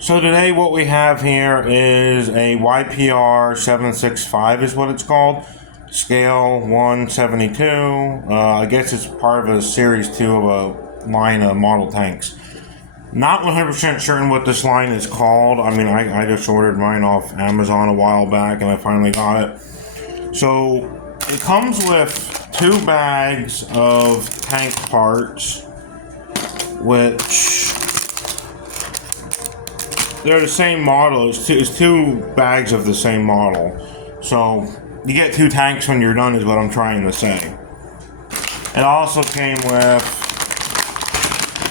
So today what we have here is a YPR 765 is what it's called. Scale 172. I guess it's part of a series 2 of a line of model tanks. Not 100% certain what this line is called. I mean, I just ordered mine off Amazon a while back and I finally got it. So it comes with 2 bags of tank parts, which they're the same model. It's two bags of the same model. So you get 2 tanks when you're done is what I'm trying to say. It also came with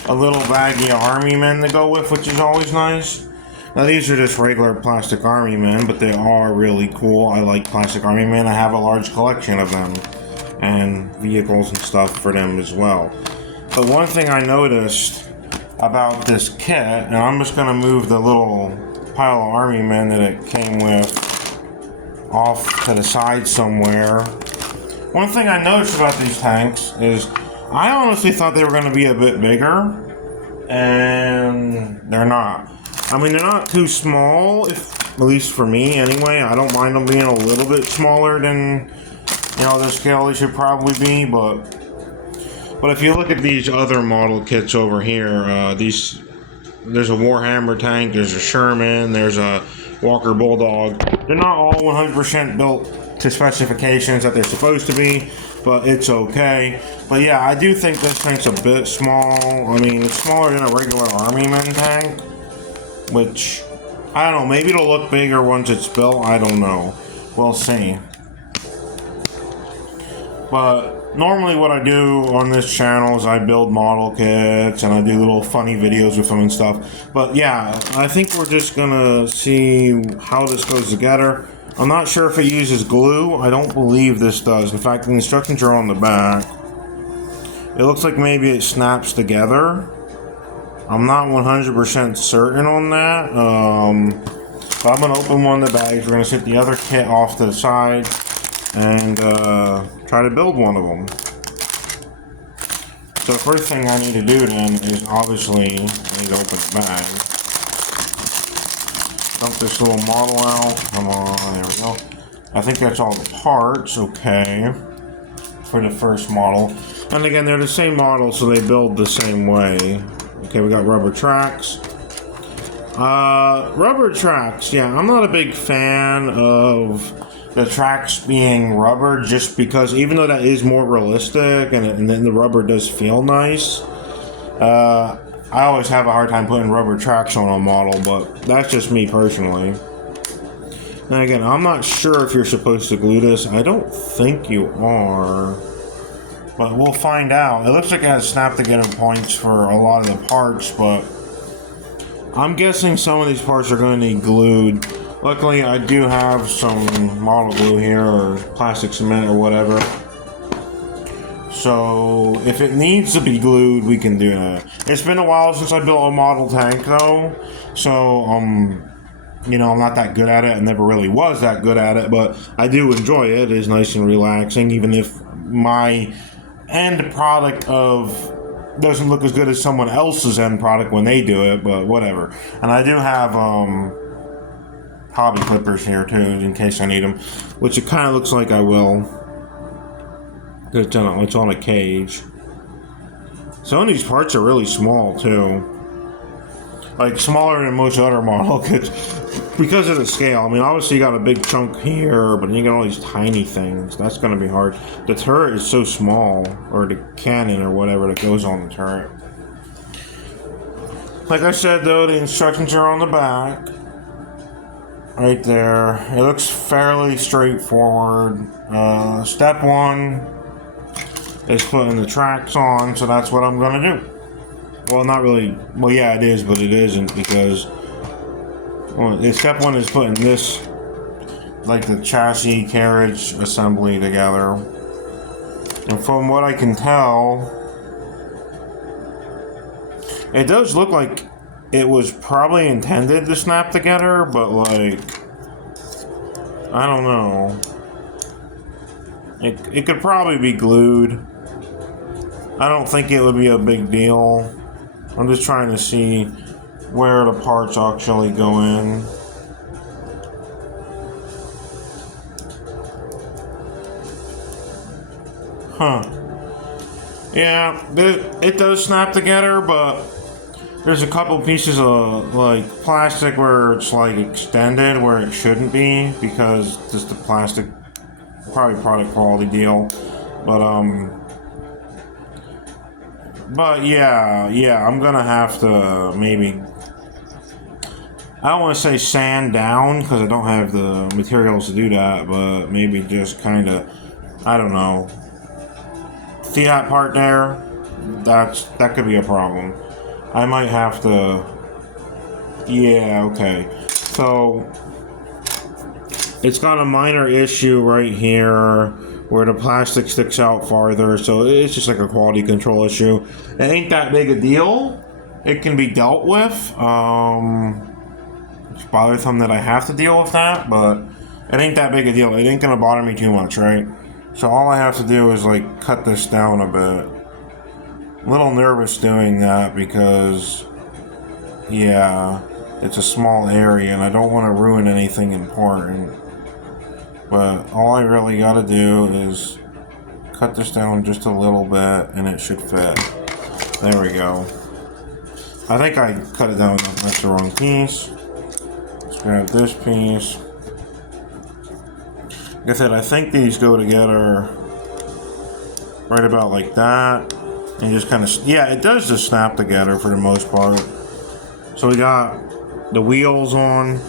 a little baggie of Army Men to go with, which is always nice. Now these are just regular plastic Army Men, but they are really cool. I like plastic Army Men. I have a large collection of them and vehicles and stuff for them as well. But one thing I noticed about this kit, and I'm just going to move the little pile of Army Men that it came with off to the side somewhere. One thing I noticed about these tanks is I honestly thought they were going to be a bit bigger, and they're not. I mean, they're not too small, at least for me anyway. I don't mind them being a little bit smaller than, the scale they should probably be, but if you look at these other model kits over here, there's a Warhammer tank, there's a Sherman, there's a Walker Bulldog. They're not all 100% built to specifications that they're supposed to be, but it's okay. But yeah, I do think this tank's a bit small. I mean, it's smaller than a regular Army Men tank, which, I don't know, maybe it'll look bigger once it's built, I don't know. We'll see. But normally what I do on this channel is I build model kits and I do little funny videos with them and stuff. But yeah, I think we're just gonna see how this goes together. I'm not sure if it uses glue. I don't believe this does. In fact, the instructions are on the back. It looks like maybe it snaps together. I'm not 100% certain on that. But I'm gonna open one of the bags. We're gonna set the other kit off to the side and try to build one of them. So the first thing I need to do then is obviously I need to open the bag. Dump this little model out. Come on, there we go. I think that's all the parts, okay, for the first model. And again, they're the same model, so they build the same way. Okay, we got rubber tracks. Rubber tracks, yeah, I'm not a big fan of the tracks being rubber, just because even though that is more realistic and then the rubber does feel nice, I always have a hard time putting rubber tracks on a model, but that's just me personally. Now again, I'm not sure if you're supposed to glue this. I don't think you are, but we'll find out. It looks like it has snap together points for a lot of the parts, but I'm guessing some of these parts are going to need glued. Luckily, I do have some model glue here, or plastic cement, or whatever. So, if it needs to be glued, we can do that. It's been a while since I built a model tank, though. So, I'm not that good at it. I never really was that good at it, but I do enjoy it. It is nice and relaxing, even if my end product doesn't look as good as someone else's end product when they do it, but whatever. And I do have, hobby clippers here too, in case I need them, which it kind of looks like I will. It's on a cage. Some of these parts are really small too, like smaller than most other model kits because of the scale. I mean, obviously you got a big chunk here, but then you got all these tiny things. That's going to be hard. The turret is so small, or the cannon or whatever that goes on the turret. Like I said though, the instructions are on the back. Right there. It looks fairly straightforward. Step 1 is putting the tracks on, so that's what I'm going to do. Well, not really. Well, yeah, it is, but it isn't, because step 1 is putting this, like the chassis carriage assembly together. And from what I can tell, it does look like it was probably intended to snap together, but like, I don't know. It could probably be glued. I don't think it would be a big deal. I'm just trying to see where the parts actually go in. Huh. Yeah, it does snap together, but there's a couple pieces of like plastic where it's like extended where it shouldn't be because just the plastic, probably product quality deal. But yeah, I'm gonna have to maybe. I don't want to say sand down because I don't have the materials to do that, but maybe just kind of, I don't know. See that part there? That could be a problem. I might have to. Yeah, okay. So it's got a minor issue right here where the plastic sticks out farther, so it's just like a quality control issue. It ain't that big a deal. It can be dealt with. It's bothersome that I have to deal with that, but it ain't that big a deal. It ain't gonna bother me too much, right? So all I have to do is like cut this down a bit. I'm a little nervous doing that because, yeah, it's a small area and I don't want to ruin anything important. But all I really gotta do is cut this down just a little bit and it should fit. There we go. I think I cut it down, that's the wrong piece. Let's grab this piece. Like I said, I think these go together right about like that. And just kind of, yeah, it does just snap together for the most part. So we got the wheels on.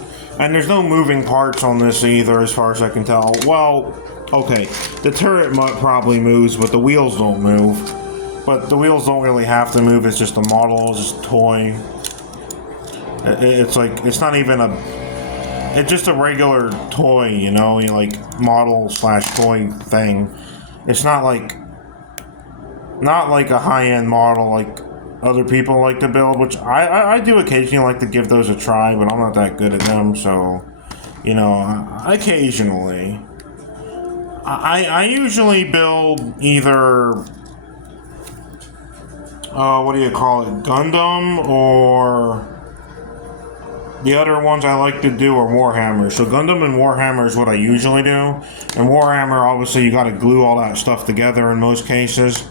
And there's no moving parts on this either, as far as I can tell. Well, okay, the turret probably moves, but the wheels don't move. But the wheels don't really have to move, it's just a model, it's just a toy. It's like, it's not even a, it's just a regular toy, you know, like model slash toy thing. It's not like a high-end model like other people like to build, which I do occasionally like to give those a try, but I'm not that good at them, so, you know, occasionally. I usually build either, what do you call it, Gundam, or the other ones I like to do are Warhammer. So Gundam and Warhammer is what I usually do, and Warhammer, obviously, you gotta glue all that stuff together in most cases.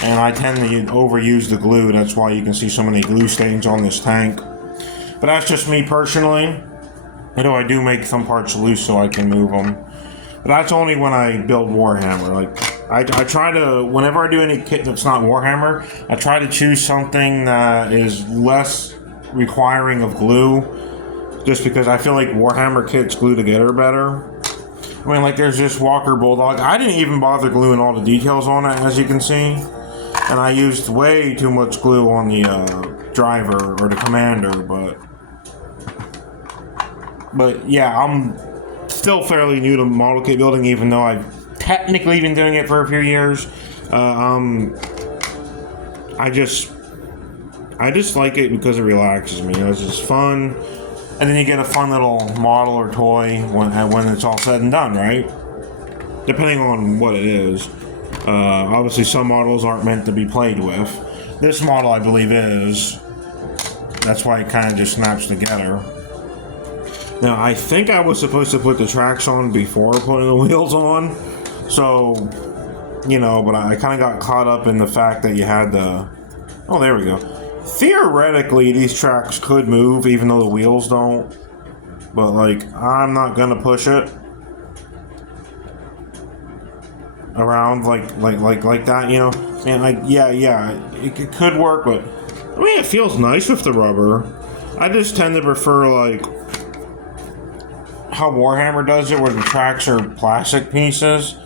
And I tend to overuse the glue, that's why you can see so many glue stains on this tank. But that's just me personally. Although I do make some parts loose so I can move them. But that's only when I build Warhammer. Like, I try to, whenever I do any kit that's not Warhammer, I try to choose something that is less requiring of glue. Just because I feel like Warhammer kits glue together better. I mean, like, there's this Walker Bulldog. I didn't even bother gluing all the details on it, as you can see. And I used way too much glue on the driver or the commander, but yeah, I'm still fairly new to model kit building, even though I've technically been doing it for a few years. I just like it because it relaxes me. It's just fun, and then you get a fun little model or toy when it's all said and done, right? Depending on what it is. Obviously, some models aren't meant to be played with. This model, I believe, is. That's why it kind of just snaps together. Now, I think I was supposed to put the tracks on before putting the wheels on. So, you know, but I kind of got caught up in the fact that you had the... Oh, there we go. Theoretically, these tracks could move, even though the wheels don't. But, like, I'm not going to push it around like that, you know. And like, yeah, it could work, but I mean, it feels nice with the rubber. I just tend to prefer like how Warhammer does it, where the tracks are plastic pieces,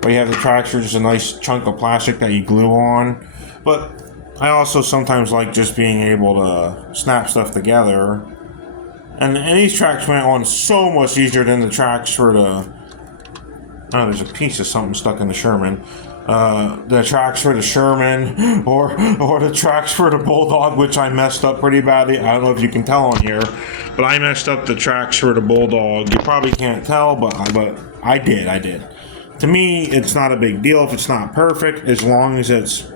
where you have the tracks are just a nice chunk of plastic that you glue on. But I also sometimes like just being able to snap stuff together. And these tracks went on so much easier than the tracks for the... Oh, there's a piece of something stuck in the Sherman. The tracks for the Sherman, or the tracks for the Bulldog, which I messed up pretty badly. I don't know if you can tell on here, but I messed up the tracks for the Bulldog. You probably can't tell, but I did. To me, it's not a big deal if it's not perfect, as long as it's,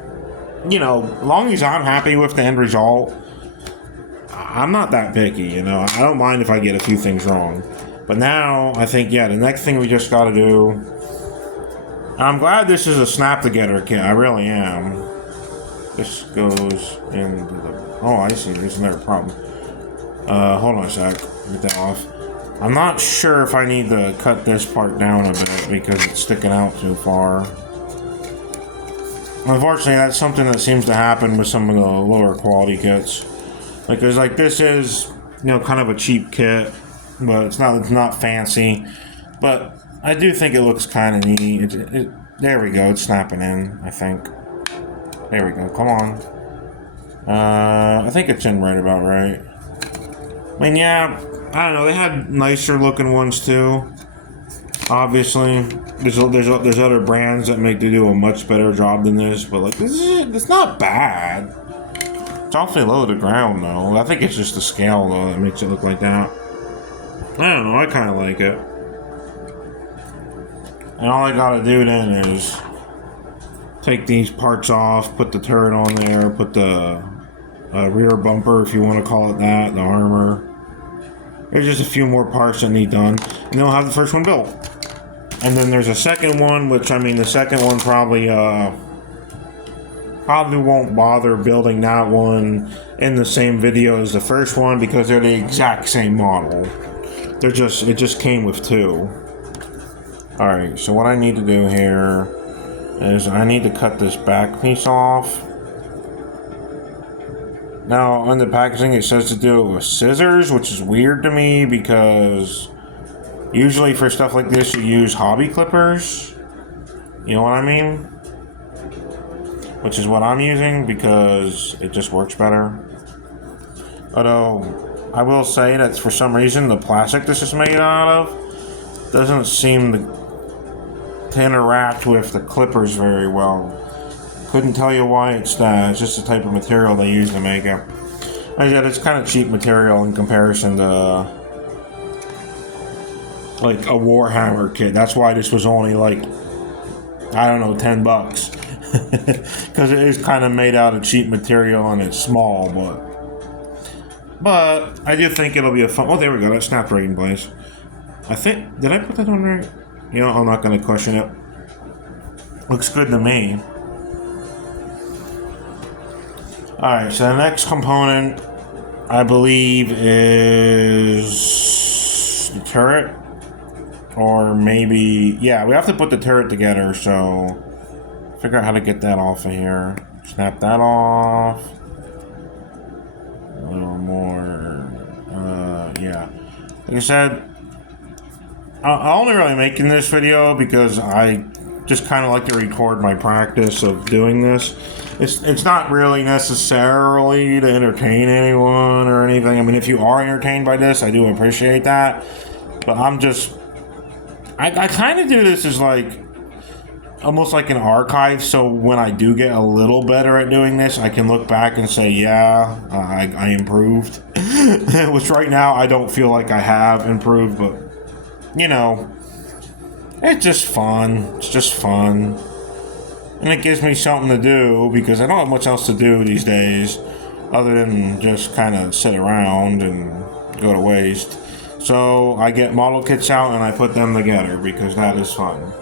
you know, as long as I'm happy with the end result. I'm not that picky, you know. I don't mind if I get a few things wrong. But now, I think, yeah, the next thing we just got to do... I'm glad this is a snap-together kit. I really am. This goes into the... Oh, I see. There's another problem. Hold on a sec. Get that off. I'm not sure if I need to cut this part down a bit because it's sticking out too far. Unfortunately, that's something that seems to happen with some of the lower quality kits. Because, like, this is, you know, kind of a cheap kit, but it's not fancy. But I do think it looks kind of neat. There we go. It's snapping in, I think. There we go. Come on. I think it's in right about right. I mean, yeah, I don't know. They had nicer looking ones too. Obviously, there's other brands that do a much better job than this, but like it's not bad. It's awfully low to the ground though. I think it's just the scale though that makes it look like that. I don't know. I kind of like it. And all I gotta do then is take these parts off, put the turret on there, put the rear bumper, if you want to call it that, the armor. There's just a few more parts that need done, and then we'll have the first one built. And then there's a second one, which, I mean, the second one probably won't bother building that one in the same video as the first one because they're the exact same model. It just came with two. Alright, so what I need to do here is I need to cut this back piece off. Now, on the packaging, it says to do it with scissors, which is weird to me because usually for stuff like this, you use hobby clippers. You know what I mean? Which is what I'm using because it just works better. Although, I will say that for some reason, the plastic this is made out of doesn't seem to interact with the clippers very well. Couldn't tell you why it's that. It's just the type of material they use to make it. I said it's kind of cheap material in comparison to like a Warhammer kit. That's why this was only like, I don't know, $10. Because it is kind of made out of cheap material and it's small, but I do think it'll be a fun... Oh, there we go. That snapped right in place. I think... Did I put that on right? You know, I'm not going to question it. Looks good to me. Alright, so the next component, I believe, is the turret. Or maybe... Yeah, we have to put the turret together, so... Figure out how to get that off of here. Snap that off. A little more... yeah. Like I said, I'm only really making this video because I just kind of like to record my practice of doing this. It's not really necessarily to entertain anyone or anything. I mean, if you are entertained by this, I do appreciate that. But I'm just... I kind of do this as like... almost like an archive, so when I do get a little better at doing this, I can look back and say, yeah, I improved. Which right now, I don't feel like I have improved, but, you know, it's just fun. It's just fun. And it gives me something to do, because I don't have much else to do these days, other than just kind of sit around and go to waste. So I get model kits out and I put them together, because that is fun.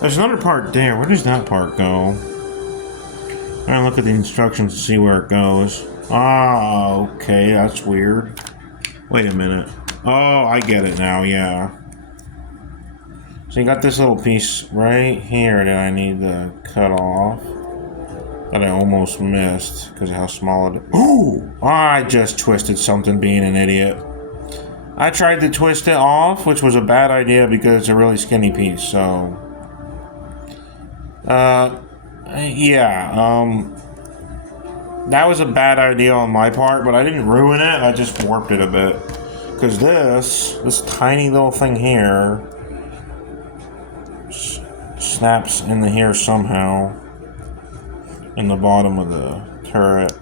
There's another part there. Where does that part go? I'm gonna look at the instructions to see where it goes. Ah, okay, that's weird. Wait a minute. Oh, I get it now, yeah. So you got this little piece right here that I need to cut off. That I almost missed because of how small it is. Ooh! I just twisted something being an idiot. I tried to twist it off, which was a bad idea because it's a really skinny piece, so... that was a bad idea on my part, but I didn't ruin it, I just warped it a bit. Because this tiny little thing here snaps into here somehow in the bottom of the turret.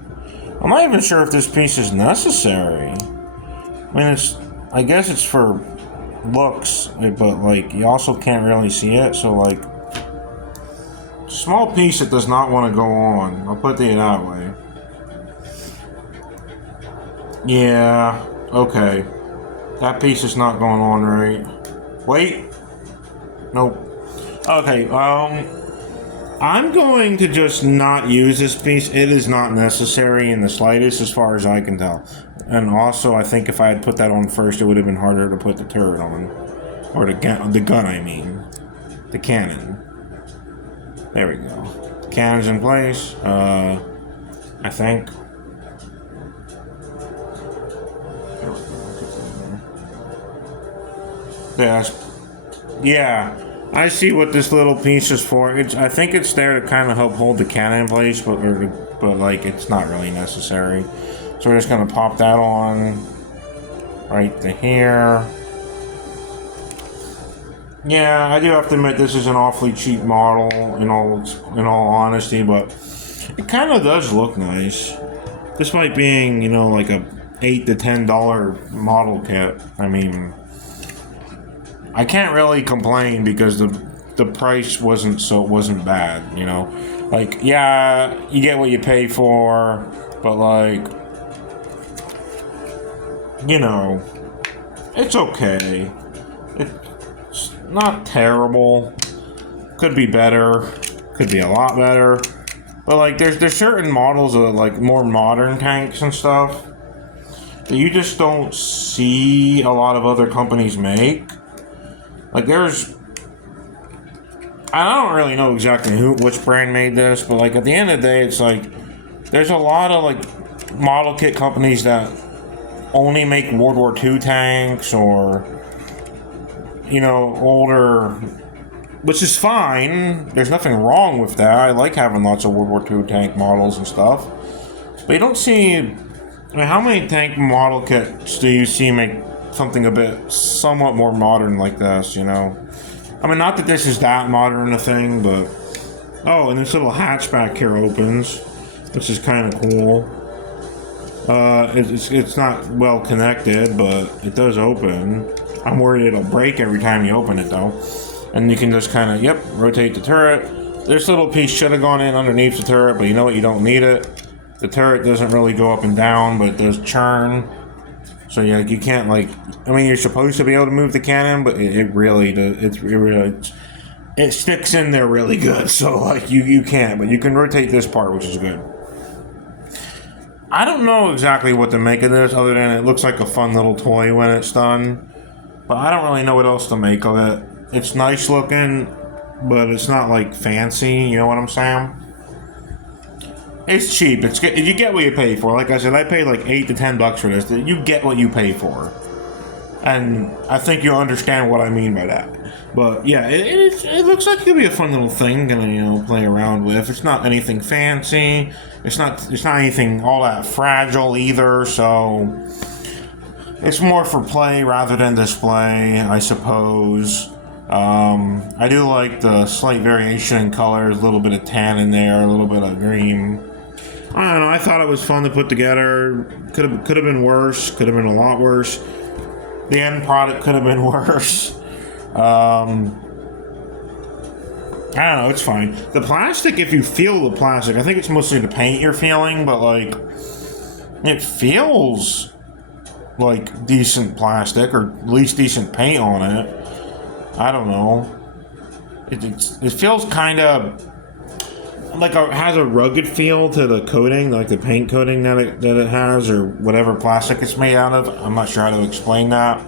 I'm not even sure if this piece is necessary. I mean, I guess it's for looks, but like you also can't really see it, so like small piece that does not want to go on. I'll put it that way. Yeah, okay. That piece is not going on right. Wait. Nope. Okay, I'm going to just not use this piece. It is not necessary in the slightest as far as I can tell. And also, I think if I had put that on first, it would have been harder to put the turret on. Or the gun, I mean. The cannon. There we go. Cannon's in place. I think. There we go. Yeah. I see what this little piece is for. I think it's there to kind of help hold the cannon in place, but like it's not really necessary. So we're just gonna pop that on right to here. Yeah, I do have to admit this is an awfully cheap model in all honesty, but it kind of does look nice, despite being like a $8 to $10 model kit. I mean, I can't really complain because the price wasn't bad, Like, yeah, you get what you pay for, but like, it's okay. It's not terrible. Could be better. Could be a lot better. But like, there's certain models of like more modern tanks and stuff that you just don't see a lot of other companies make. Like I don't really know exactly which brand made this, but like at the end of the day, it's like there's a lot of like model kit companies that only make World War II tanks or older, which is fine. There's nothing wrong with that. I like having lots of World War II tank models and stuff, but you don't see. I mean, how many tank model kits do you see make something a bit somewhat more modern like this? I mean, not that this is that modern a thing, but and this little hatchback here opens, which is kind of cool. It's not well connected, but it does open. I'm worried it'll break every time you open it though. And you can just kind of rotate the turret. This little piece should have gone in underneath the turret, but you know what? You don't need it. The turret doesn't really go up and down, but it does churn. So yeah, you can't you're supposed to be able to move the cannon, but it really does. It sticks in there really good. So like you can't, but you can rotate this part, which is good. I don't know exactly what to make of this, other than it looks like a fun little toy when it's done. But I don't really know what else to make of it. It's nice looking, but it's not like fancy. You know what I'm saying? It's cheap. You get what you pay for. Like I said, I paid like $8 to $10 for this. You get what you pay for, and I think you'll understand what I mean by that. But yeah, it looks like it could be a fun little thing to play around with. It's not anything fancy. It's not anything all that fragile either. So it's more for play rather than display, I suppose. I do like the slight variation in colors, a little bit of tan in there, a little bit of green. I don't know, I thought it was fun to put together. Could have been worse, could have been a lot worse. The end product could have been worse. I don't know, it's fine. The plastic, if you feel the plastic, I think it's mostly the paint you're feeling, but like, it feels like decent plastic, or at least decent paint on it. I don't know. It feels kind of like it has a rugged feel to the coating, like the paint coating that it has, or whatever plastic it's made out of. I'm not sure how to explain that.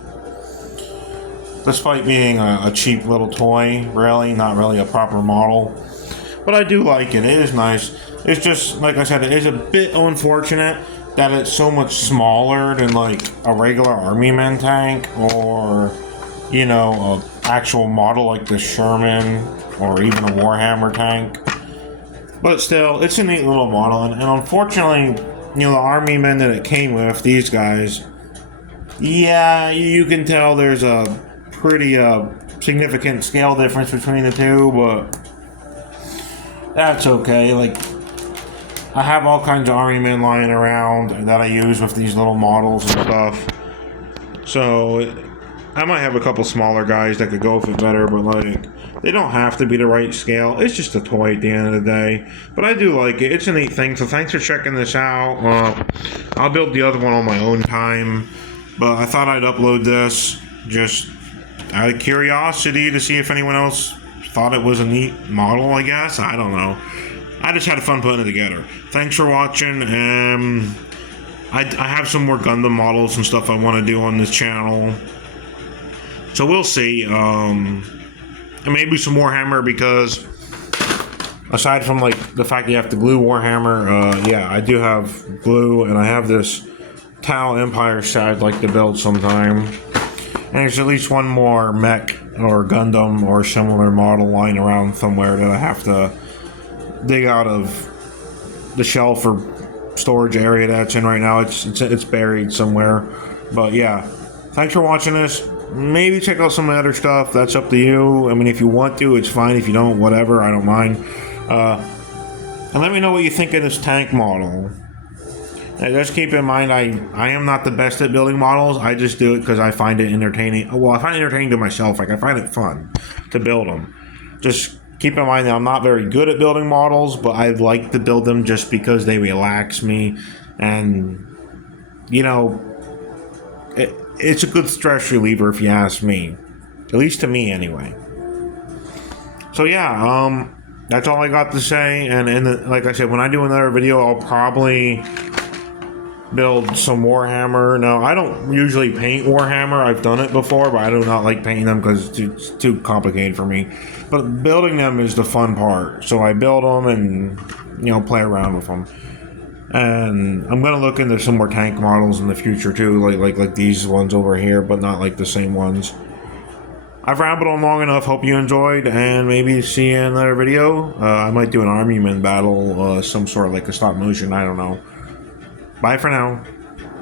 Despite being a cheap little toy, really, not really a proper model. But I do like it. It is nice. It's just, like I said, it is a bit unfortunate that it's so much smaller than like a regular Army Men tank, or a actual model like the Sherman, or even a Warhammer tank. But still, it's a neat little model, and unfortunately, the Army Men that it came with, these guys, yeah, you can tell there's a pretty significant scale difference between the two, but that's okay. Like, I have all kinds of Army Men lying around that I use with these little models and stuff. So I might have a couple smaller guys that could go with it better, but like, they don't have to be the right scale. It's just a toy at the end of the day. But I do like it. It's a neat thing. So thanks for checking this out. I'll build the other one on my own time, but I thought I'd upload this just out of curiosity to see if anyone else thought it was a neat model, I guess. I don't know. I just had fun putting it together. Thanks for watching. I have some more Gundam models and stuff I want to do on this channel. So we'll see. And maybe some Warhammer, because aside from like the fact you have to glue Warhammer, yeah, I do have glue, and I have this Tau Empire set I'd like to build sometime. And there's at least one more mech or Gundam or similar model lying around somewhere that I have to dig out of the shelf or storage area that's in right now. It's buried somewhere. But yeah, thanks for watching this. Maybe check out some other stuff. That's up to you. I mean, if you want to, it's fine. If you don't, whatever. I don't mind. And let me know what you think of this tank model. Just keep in mind, I am not the best at building models. I just do it because I find it entertaining. Well, I find it entertaining to myself. Like, I find it fun to build them. Just keep in mind that I'm not very good at building models, but I like to build them just because they relax me. And, you know, it's a good stress reliever if you ask me. At least to me, anyway. So, yeah, that's all I got to say. And like I said, when I do another video, I'll probably build some Warhammer. Now, I don't usually paint Warhammer. I've done it before, but I do not like painting them because it's too complicated for me. But building them is the fun part. So I build them and, you know, play around with them. And I'm gonna look into some more tank models in the future too, like these ones over here, but not like the same ones. I've rambled on long enough. Hope you enjoyed, and maybe see you in another video. I might do an Army Men battle, some sort of like a stop motion. I don't know. Bye for now.